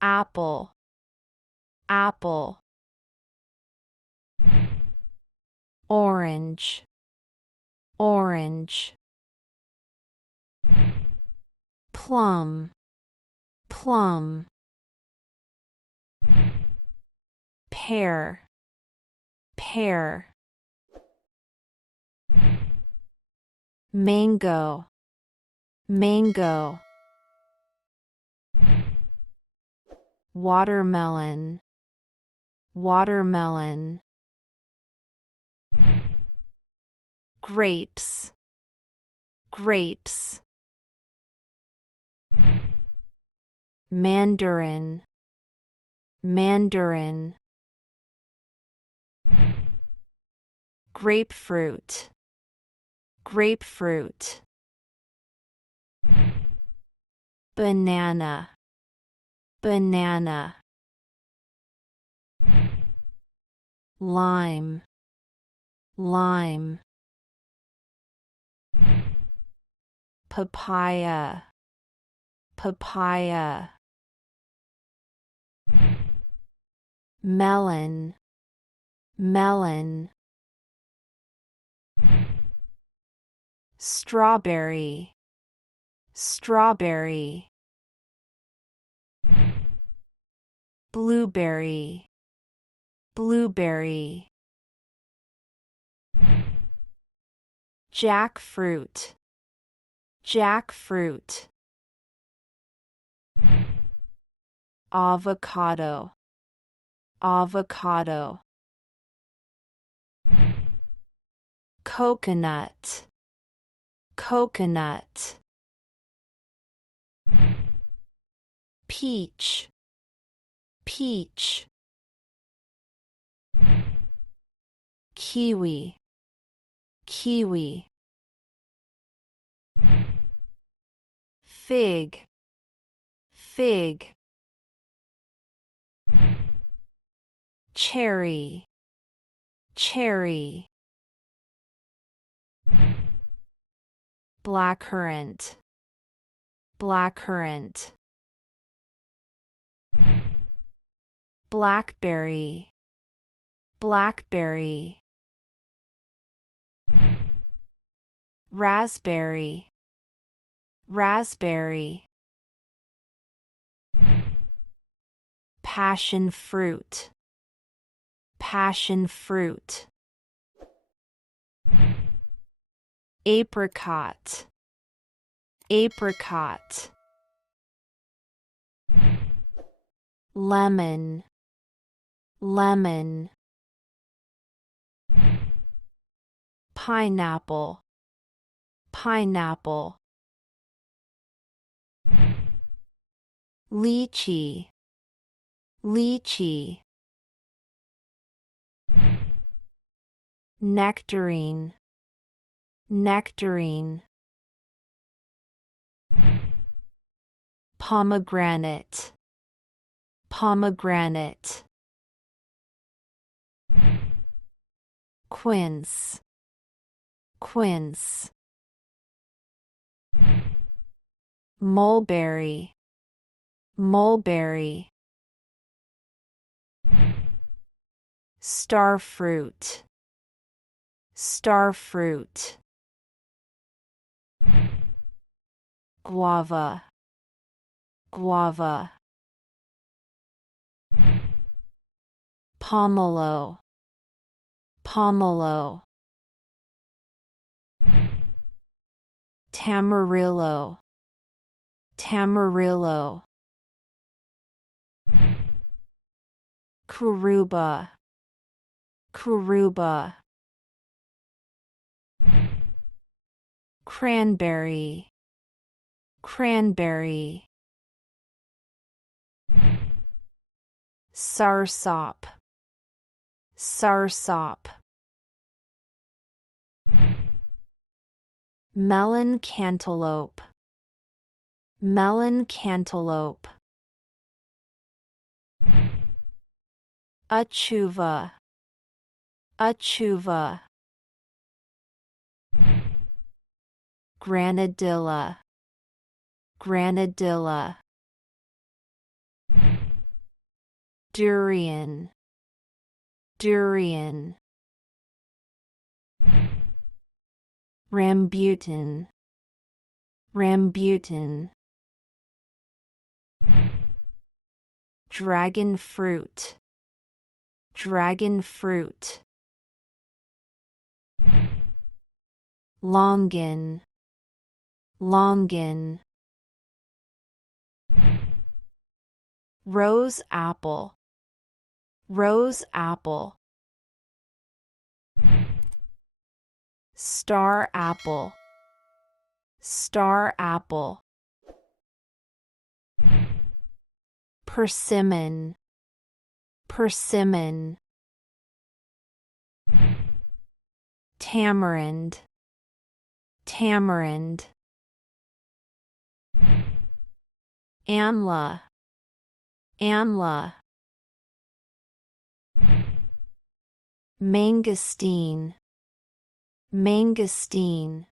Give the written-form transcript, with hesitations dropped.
apple, apple. Orange, orange. Plum, plum. Pear, pear. Mango, mango. Watermelon, watermelon. Grapes, grapes. Mandarin, mandarin. Grapefruit, grapefruit. Banana, banana. Lime, lime. Papaya, papaya. Melon, melon. Strawberry, strawberry. Blueberry, blueberry. Jackfruit, jackfruit. Avocado, avocado. Coconut, coconut. Peach, peach. Kiwi, kiwi. Fig, fig. Cherry, cherry. Blackcurrant, blackcurrant. Blackberry, blackberry. Raspberry, raspberry. Passion fruit, passion fruit. Apricot, apricot. Lemon, lemon. Pineapple, pineapple. Lychee, lychee. Nectarine, nectarine. Pomegranate, pomegranate. Quince, quince. Mulberry, mulberry. Starfruit, starfruit. Guava, guava. Pomelo, pomelo. Tamarillo, tamarillo. Kuruba, kuruba. Cranberry, cranberry. Soursop, soursop. Melon cantaloupe, melon cantaloupe. Achuva, achuva. Granadilla, granadilla. durian, durian. Rambutan, rambutan. Dragon fruit, dragon fruit. Longan, longan. Rose apple, rose apple. Star apple, star apple. Persimmon, persimmon. Tamarind, tamarind. Amla, amla. Mangosteen, mangosteen.